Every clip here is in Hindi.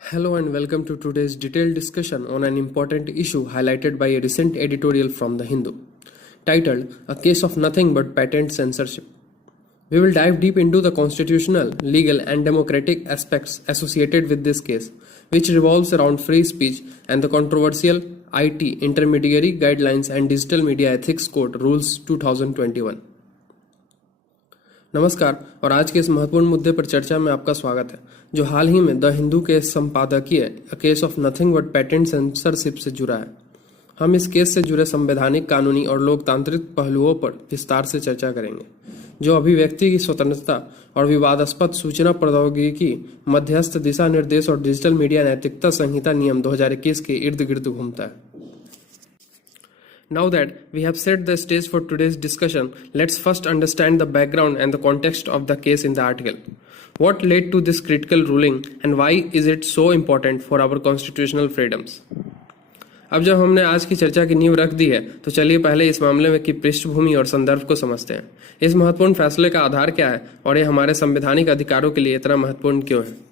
Hello and welcome to today's detailed discussion on an important issue highlighted by a recent editorial from The Hindu, titled A Case of Nothing But Patent Censorship. We will dive deep into the constitutional, legal, and democratic aspects associated with this case, which revolves around free speech and the controversial IT Intermediary Guidelines and Digital Media Ethics Code Rules 2021. नमस्कार और आज के इस महत्वपूर्ण मुद्दे पर चर्चा में आपका स्वागत है, जो हाल ही में द हिंदू के संपादकीय a case of nothing but patent censorship से जुड़ा है। हम इस केस से जुड़े संवैधानिक, कानूनी और लोकतांत्रिक पहलुओं पर विस्तार से चर्चा करेंगे, जो अभिव्यक्ति की स्वतंत्रता और विवादास्पद सूचना प्रौद्योगिकी मध्यस्थ दिशा निर्देश और डिजिटल मीडिया नैतिकता संहिता नियम 2021 के इर्द गिर्द घूमता है। Now that we have set the stage for today's discussion, let's first understand the background and the context of the case in the article. What led to this critical ruling and why is it so important for our constitutional freedoms? अब जब हमने आज की चर्चा की नींव रख दी है, तो चलिए पहले इस मामले में की पृष्ठभूमि और संदर्भ को समझते हैं। इस महत्वपूर्ण फैसले का आधार क्या है और ये हमारे संवैधानिक अधिकारों के लिए इतना महत्वपूर्ण क्यों है?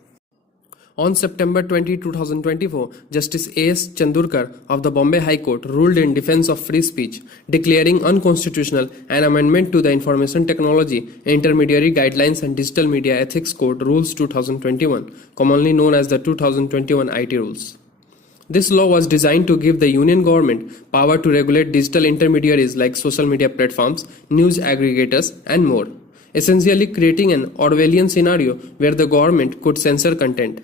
On September 20, 2024, Justice A.S. Chandurkar of the Bombay High Court ruled in defense of free speech, declaring unconstitutional an amendment to the Information Technology, Intermediary Guidelines and Digital Media Ethics Code Rules 2021, commonly known as the 2021 IT Rules. This law was designed to give the Union government power to regulate digital intermediaries like social media platforms, news aggregators, and more, essentially creating an Orwellian scenario where the government could censor content.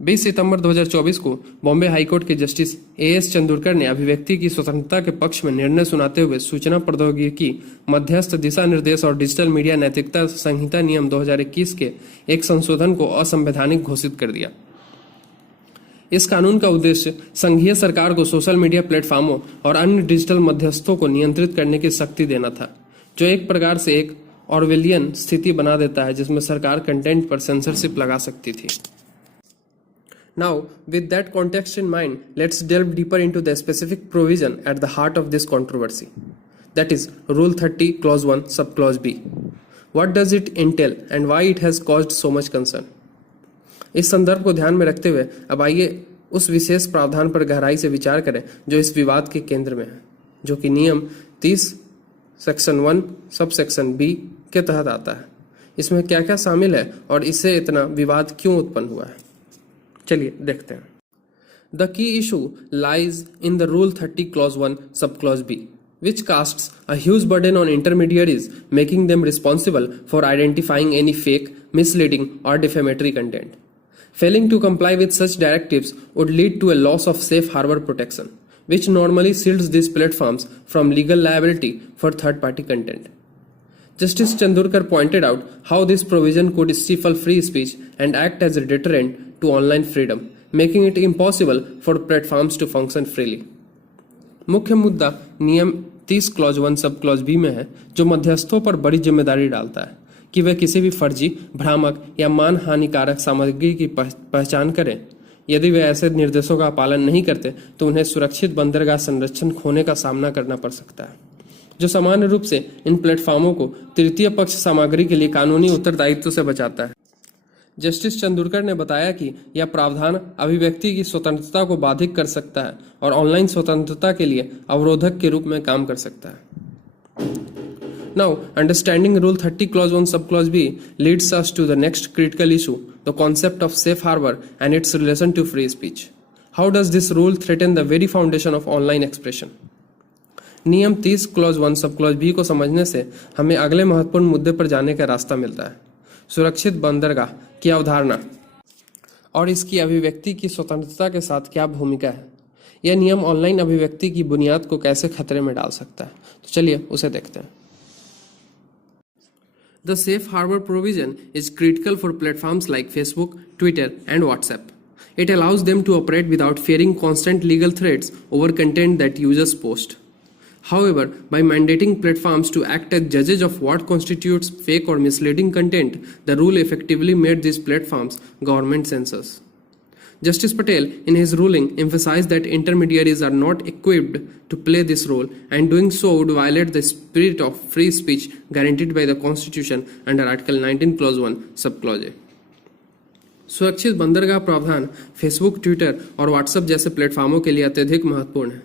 20 सितंबर 2024 को बॉम्बे हाईकोर्ट के जस्टिस A.S. चंदुरकर ने अभिव्यक्ति की स्वतंत्रता के पक्ष में निर्णय सुनाते हुए सूचना प्रौद्योगिकी मध्यस्थ दिशा निर्देश और डिजिटल मीडिया नैतिकता संहिता नियम 2021 के एक संशोधन को असंवैधानिक घोषित कर दिया। इस कानून का उद्देश्य संघीय सरकार को सोशल मीडिया प्लेटफॉर्मों और अन्य डिजिटल मध्यस्थों को नियंत्रित करने की शक्ति देना था, जो एक प्रकार से एक ऑर्वेलियन स्थिति बना देता है जिसमें सरकार कंटेंट पर सेंसरशिप लगा सकती थी। Now, with that context in mind, let's delve deeper into the specific provision at the heart of this controversy. That is, Rule 30, Clause 1, Subclause B. What does it entail and why it has caused so much concern? इस संदर्भ को ध्यान में रखते हुए अब आइए उस विशेष प्रावधान पर गहराई से विचार करें जो इस विवाद के केंद्र में है, जो कि नियम 30 सेक्शन 1 सब सेक्शन B के तहत आता है। इसमें क्या क्या शामिल है और इससे इतना विवाद क्यों उत्पन्न हुआ है? चलिए देखते हैं। The key issue lies in the Rule 30 Clause 1 Subclause B, which casts a huge burden on intermediaries, making them responsible for identifying any fake, misleading, or defamatory content. Failing to comply with such directives would lead to a loss of safe harbor protection, which normally shields these platforms from legal liability for third-party content. Justice Chandurkar pointed out how this provision could stifle free speech and act as a deterrent to online freedom, making it impossible for platforms to function freely. मुख्य मुद्दा नियम 30 क्लॉज 1 सब क्लॉज बी में है, जो मध्यस्थों पर बड़ी जिम्मेदारी डालता है कि वे किसी भी फर्जी, भ्रामक या मान हानिकारक सामग्री की पहचान करें। यदि वे ऐसे निर्देशों का पालन नहीं करते तो उन्हें सुरक्षित बंदरगाह संरक्षण खोने का सामना करना पड़ सकता है, जो सामान्य रूप से इन प्लेटफॉर्मों को तृतीय पक्ष सामग्री के लिए कानूनी उत्तरदायित्व से बचाता है। जस्टिस चंदुरकर ने बताया कि यह प्रावधान अभिव्यक्ति की स्वतंत्रता को बाधित कर सकता है और ऑनलाइन स्वतंत्रता के लिए अवरोधक के रूप में काम कर सकता है। Now, understanding Rule 30 Clause 1 Subclause B leads us to the next critical issue, the concept of safe harbor and its relation to free speech. How does this rule threaten the very foundation of online expression? नियम 30 क्लॉज 1 सब क्लॉज बी को समझने से हमें अगले महत्वपूर्ण मुद्दे पर जाने का रास्ता मिलता है, सुरक्षित बंदरगाह की अवधारणा और इसकी अभिव्यक्ति की स्वतंत्रता के साथ क्या भूमिका है। यह नियम ऑनलाइन अभिव्यक्ति की बुनियाद को कैसे खतरे में डाल सकता है, तो चलिए उसे देखते हैं। The safe harbor provision is critical for platforms like Facebook, Twitter, and WhatsApp. It allows them to operate without fearing constant legal threats over content that users post. However, by mandating platforms to act as judges of what constitutes fake or misleading content, the rule effectively made these platforms government censors. Justice Patel, in his ruling, emphasized that intermediaries are not equipped to play this role, and doing so would violate the spirit of free speech guaranteed by the Constitution under Article 19, Clause 1, Subclause A. सुरक्षित बंदरगाह प्रावधान फेसबुक, ट्विटर और व्हाट्सएप जैसे प्लेटफॉर्मों के लिए अत्यधिक महत्वपूर्ण है।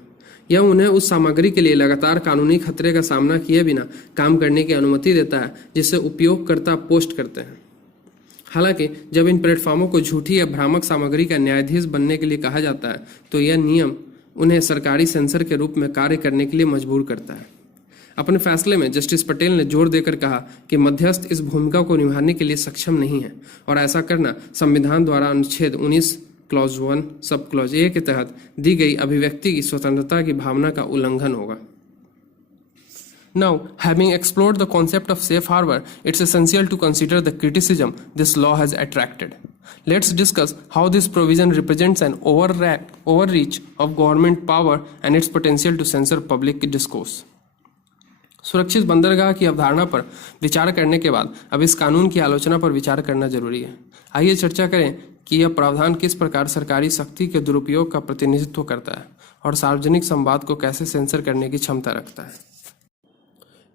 यह उन्हें उस सामग्री के लिए लगातार कानूनी खतरे का सामना किए बिना काम करने की अनुमति देता है जिसे उपयोगकर्ता पोस्ट करते हैं। हालांकि जब इन प्लेटफॉर्मों को झूठी या भ्रामक सामग्री का न्यायाधीश बनने के लिए कहा जाता है तो यह नियम उन्हें सरकारी सेंसर के रूप में कार्य करने के लिए मजबूर करता है। अपने फैसले में जस्टिस पटेल ने जोर देकर कहा कि मध्यस्थ इस भूमिका को निभाने के लिए सक्षम नहीं है और ऐसा करना संविधान द्वारा अनुच्छेद 19 क्लॉज 1 सब क्लॉज ए के तहत दी गई अभिव्यक्ति की स्वतंत्रता की भावना का उल्लंघन होगा। Now, having explored the concept of safe harbor, it's essential to consider the criticism this law has attracted. Let's discuss how this provision represents an overreach of government power and its potential to censor public discourse. सुरक्षित बंदरगाह की अवधारणा पर विचार करने के बाद अब इस कानून की आलोचना पर विचार करना जरूरी है। आइए चर्चा करें कि यह प्रावधान किस प्रकार सरकारी शक्ति के दुरुपयोग का प्रतिनिधित्व करता है और सार्वजनिक संवाद को कैसे सेंसर करने की क्षमता रखता है।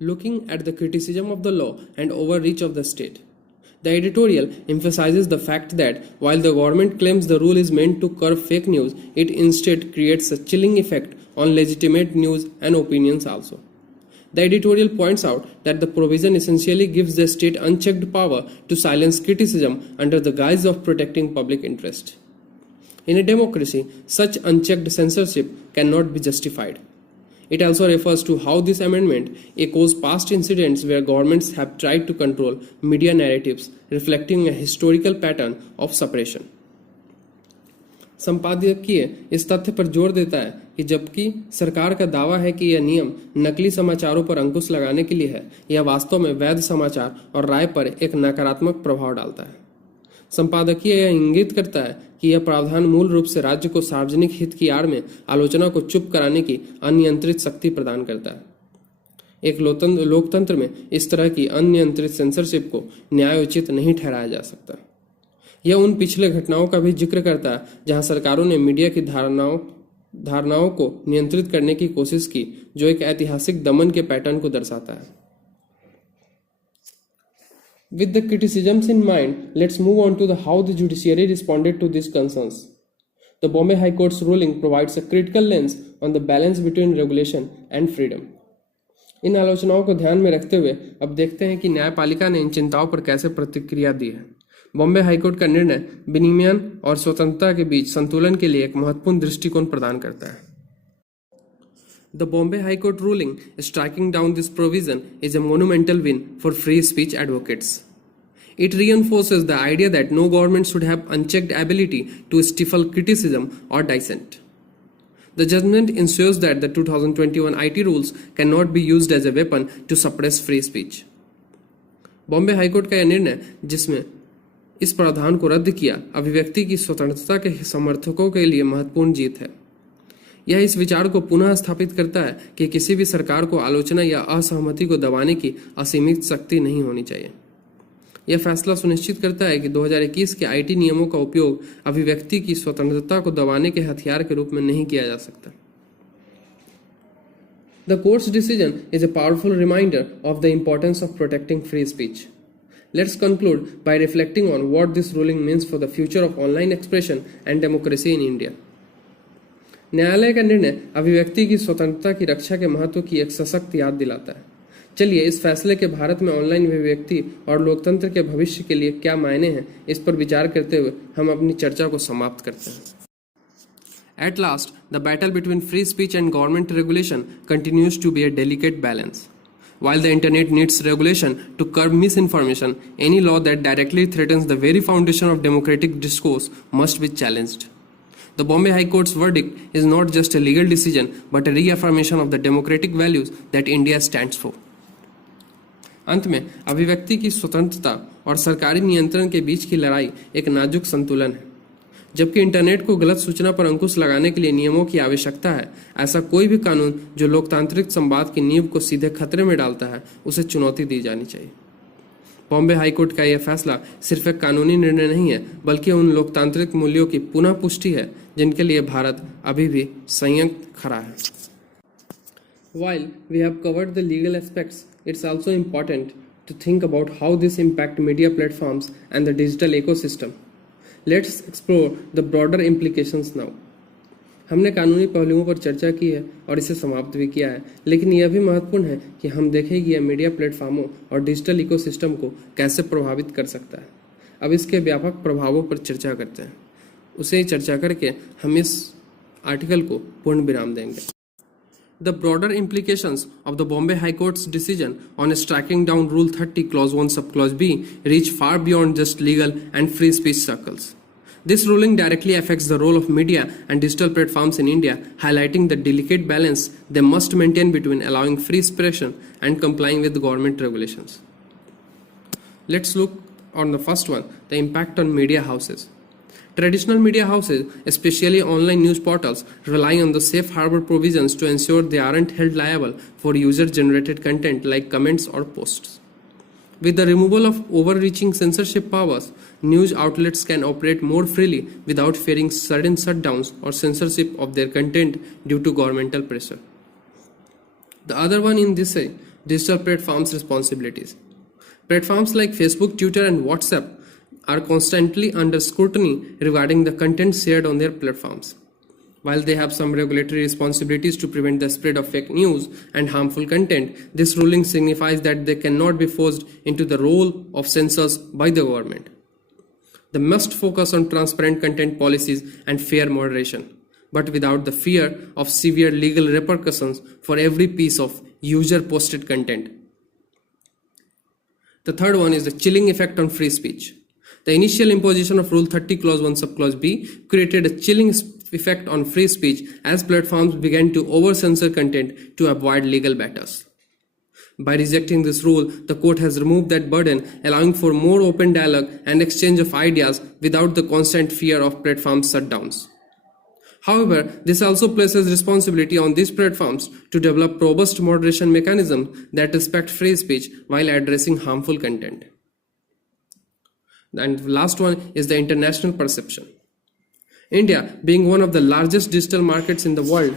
Looking at the criticism of the law and overreach of the state, the editorial emphasizes the fact that while the government claims the rule is meant to curb fake news, it instead creates a chilling effect on legitimate news and opinions also. The editorial points out that the provision essentially gives the state unchecked power to silence criticism under the guise of protecting public interest. In a democracy, such unchecked censorship cannot be justified. It also refers to how this amendment echoes past incidents where governments have tried to control media narratives, reflecting a historical pattern of suppression. संपादकीय इस तथ्य पर जोर देता है कि जबकि सरकार का दावा है कि यह नियम नकली समाचारों पर अंकुश लगाने के लिए है, यह वास्तव में वैध समाचार और राय पर एक नकारात्मक प्रभाव डालता है। संपादकीय यह इंगित करता है कि यह प्रावधान मूल रूप से राज्य को सार्वजनिक हित की आड़ में आलोचना को चुप कराने की अनियंत्रित शक्ति प्रदान करता है। एक लोकतंत्र में इस तरह की अनियंत्रित सेंसरशिप को न्यायोचित नहीं ठहराया जा सकता। यह उन पिछले घटनाओं का भी जिक्र करता है जहां सरकारों ने मीडिया की धारणाओं को नियंत्रित करने की कोशिश की, जो एक ऐतिहासिक दमन के पैटर्न को दर्शाता है। With the criticisms in mind, let's move on to how the judiciary responded to these concerns. The Bombay High Court's ruling provides a critical lens on the balance between regulation and freedom. इन आलोचनाओं को ध्यान में रखते हुए अब देखते हैं कि न्यायपालिका ने इन चिंताओं पर कैसे प्रतिक्रिया दी है। बॉम्बे हाईकोर्ट का निर्णय विनियमन और स्वतंत्रता के बीच संतुलन के लिए एक महत्वपूर्ण दृष्टिकोण प्रदान करता है। The Bombay High Court ruling striking down this provision is a monumental win for free speech advocates. It reinforces the idea that no government should have unchecked ability to stifle criticism or dissent. The judgment ensures that the 2021 IT rules cannot be used as a weapon to suppress free speech. Bombay high court का यह निर्णय, जिसमें इस प्रावधान को रद्द किया, अभिव्यक्ति की स्वतंत्रता के समर्थकों के लिए महत्वपूर्ण जीत है। यह इस विचार को पुनः स्थापित करता है कि किसी भी सरकार को आलोचना या असहमति को दबाने की असीमित शक्ति नहीं होनी चाहिए। यह फैसला सुनिश्चित करता है कि 2021 के आईटी नियमों का उपयोग अभिव्यक्ति की स्वतंत्रता को दबाने के हथियार के रूप में नहीं किया जा सकता। The court's decision is a powerful reminder of the importance of protecting free speech. Let's conclude by reflecting on what this ruling means for the future of online expression and democracy in India. न्यायालय का निर्णय अभिव्यक्ति की स्वतंत्रता की रक्षा के महत्व की एक सशक्त याद दिलाता है। चलिए इस फैसले के भारत में ऑनलाइन अभिव्यक्ति और लोकतंत्र के भविष्य के लिए क्या मायने हैं, इस पर विचार करते हुए हम अपनी चर्चा को समाप्त करते हैं। At last, the battle between free speech and government regulation continues to be a delicate balance. While the internet needs regulation to curb misinformation, any law that directly threatens the very foundation of democratic discourse must be challenged. The Bombay High Court's verdict is not just a legal decision, but a reaffirmation of the democratic values that India stands for. अंत में अभिव्यक्ति की स्वतंत्रता और सरकारी नियंत्रण के बीच की लड़ाई एक नाजुक संतुलन है। जबकि इंटरनेट को गलत सूचना पर अंकुश लगाने के लिए नियमों की आवश्यकता है, ऐसा कोई भी कानून जो लोकतांत्रिक संवाद की नींव को सीधे खतरे में डालता है, उसे चुनौती दी जानी चाहिए। बॉम्बे हाईकोर्ट का यह फैसला सिर्फ एक कानूनी निर्णय नहीं है, बल्कि उन लोकतांत्रिक मूल्यों की पुनः पुष्टि है जिनके लिए भारत अभी भी संयत खड़ा है। While we have covered the legal aspects, it's also important to think about how this impact media platforms and the digital ecosystem. Let's explore the broader implications now. हमने कानूनी पहलुओं पर चर्चा की है और इसे समाप्त भी किया है, लेकिन यह भी महत्वपूर्ण है कि हम देखें कि यह मीडिया प्लेटफॉर्मों और डिजिटल इकोसिस्टम को कैसे प्रभावित कर सकता है। अब इसके व्यापक प्रभावों पर चर्चा करते हैं। उसे चर्चा करके हम इस आर्टिकल को पूर्ण विराम देंगे। The broader implications of the Bombay High Court's decision on striking down Rule 30 Clause 1 Subclause B reach far beyond just legal and free speech circles. This ruling directly affects the role of media and digital platforms in India, highlighting the delicate balance they must maintain between allowing free expression and complying with government regulations. Let's look on the first one, the impact on media houses. Traditional media houses, especially online news portals, rely on the safe harbor provisions to ensure they aren't held liable for user-generated content like comments or posts. With the removal of overreaching censorship powers, news outlets can operate more freely without fearing sudden shutdowns or censorship of their content due to governmental pressure. The other one in this is digital platforms' responsibilities. Platforms like Facebook, Twitter, and WhatsApp are constantly under scrutiny regarding the content shared on their platforms. While they have some regulatory responsibilities to prevent the spread of fake news and harmful content, this ruling signifies that they cannot be forced into the role of censors by the government. They must focus on transparent content policies and fair moderation, but without the fear of severe legal repercussions for every piece of user-posted content. The third one is the chilling effect on free speech. The initial imposition of Rule 30 Clause 1 Subclause B created a chilling effect on free speech as platforms began to over-censor content to avoid legal battles. By rejecting this rule, the court has removed that burden, allowing for more open dialogue and exchange of ideas without the constant fear of platform shutdowns. However, this also places responsibility on these platforms to develop robust moderation mechanisms that respect free speech while addressing harmful content. And the last one is the international perception. India, being one of the largest digital markets in the world,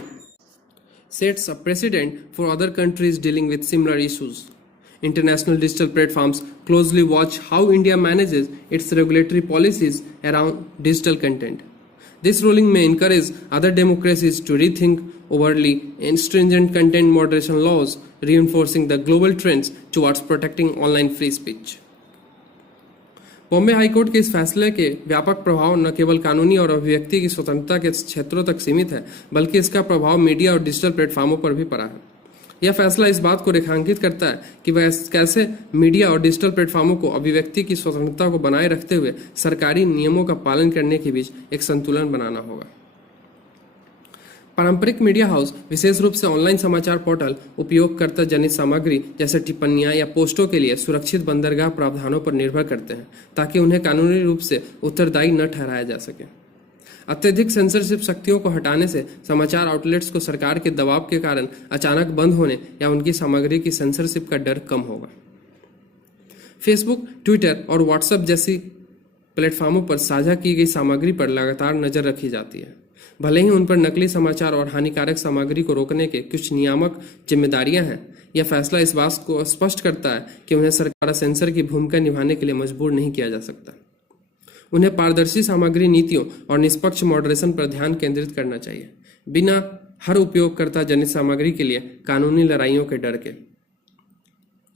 sets a precedent for other countries dealing with similar issues. International digital platforms closely watch how India manages its regulatory policies around digital content. This ruling may encourage other democracies to rethink overly stringent content moderation laws, reinforcing the global trends towards protecting online free speech. Bombay high court के इस फैसले के व्यापक प्रभाव न केवल कानूनी और अभिव्यक्ति की स्वतंत्रता के क्षेत्रों तक सीमित है, बल्कि इसका प्रभाव मीडिया और डिजिटल प्लेटफॉर्मों पर भी पड़ा है। यह फैसला इस बात को रेखांकित करता है कि वह कैसे मीडिया और डिजिटल प्लेटफॉर्मों को अभिव्यक्ति की स्वतंत्रता को बनाए रखते हुए सरकारी नियमों का पालन करने के बीच एक संतुलन बनाना होगा। पारंपरिक मीडिया हाउस विशेष रूप से ऑनलाइन समाचार पोर्टल उपयोगकर्ता जनित सामग्री जैसे टिप्पणियां या पोस्टों के लिए सुरक्षित बंदरगाह प्रावधानों पर निर्भर करते हैं, ताकि उन्हें कानूनी रूप से उत्तरदायी न ठहराया जा सके। अत्यधिक सेंसरशिप शक्तियों को हटाने से समाचार आउटलेट्स को सरकार के दबाव के कारण अचानक बंद होने या उनकी सामग्री की सेंसरशिप का डर कम होगा। फेसबुक, ट्विटर और व्हाट्सएप जैसी प्लेटफॉर्मों पर साझा की गई सामग्री पर लगातार नजर रखी जाती है। भले ही उन पर नकली समाचार और हानिकारक सामग्री को रोकने के कुछ नियामक जिम्मेदारियां हैं, यह फैसला इस बात को स्पष्ट करता है कि उन्हें सरकार सेंसर की भूमिका निभाने के लिए मजबूर नहीं किया जा सकता। उन्हें पारदर्शी सामग्री नीतियों और निष्पक्ष मॉडरेशन पर ध्यान केंद्रित करना चाहिए, बिना हर उपयोगकर्ता जनित सामग्री के लिए कानूनी लड़ाइयों के डर के।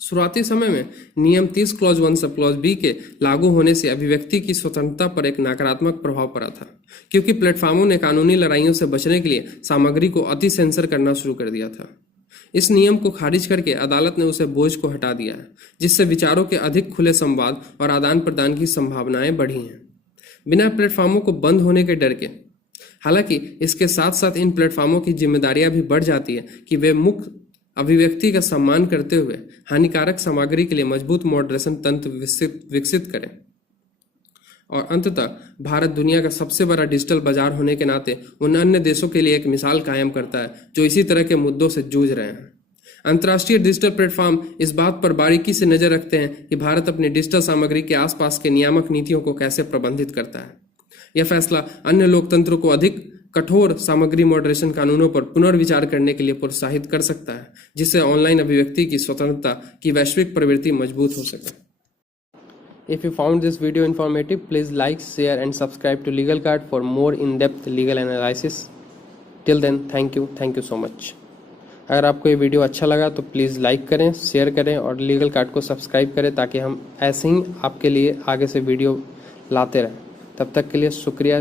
शुरुआती समय में नियम 30 क्लॉज 1 सब क्लॉज बी के लागू होने से अभिव्यक्ति की स्वतंत्रता पर एक नकारात्मक प्रभाव पड़ा था, क्योंकि प्लेटफॉर्मों ने कानूनी लड़ाइयों से बचने के लिए सामग्री को अति सेंसर करना शुरू कर दिया था। इस नियम को खारिज करके अदालत ने उसे बोझ को हटा दिया है, जिससे विचारों के अधिक खुले संवाद और आदान प्रदान की संभावनाएं बढ़ी हैं, बिना प्लेटफॉर्मों को बंद होने के डर के। हालांकि इसके साथ साथ इन प्लेटफॉर्मों की जिम्मेदारियां भी बढ़ जाती है कि वे मुक्त अभिव्यक्ति का सम्मान करते हुए हानिकारक सामग्री के लिए मजबूत मॉडरेशन तंत्र विकसित करें। और अंततः भारत दुनिया का सबसे बड़ा डिजिटल बाजार होने के नाते उन अन्य देशों के लिए एक मिसाल कायम करता है जो इसी तरह के मुद्दों से जूझ रहे हैं। अंतर्राष्ट्रीय डिजिटल प्लेटफॉर्म इस बात पर बारीकी से नजर रखते हैं कि भारत अपनी डिजिटल सामग्री के आसपास के नियामक नीतियों को कैसे प्रबंधित करता है। यह फैसला अन्य लोकतंत्रों को अधिक कठोर सामग्री मॉडरेशन कानूनों पर पुनर्विचार करने के लिए प्रोत्साहित कर सकता है, जिससे ऑनलाइन अभिव्यक्ति की स्वतंत्रता की वैश्विक प्रवृत्ति मजबूत हो सके। If you found this video informative, please like, share and subscribe to Legal Card for more in-depth legal analysis. Till then, thank you so much. अगर आपको ये वीडियो अच्छा लगा तो प्लीज़ लाइक करें, शेयर करें और लीगल कार्ड को सब्सक्राइब करें ताकि हम ऐसे ही आपके लिए आगे से वीडियो लाते रहें। तब तक के लिए शुक्रिया।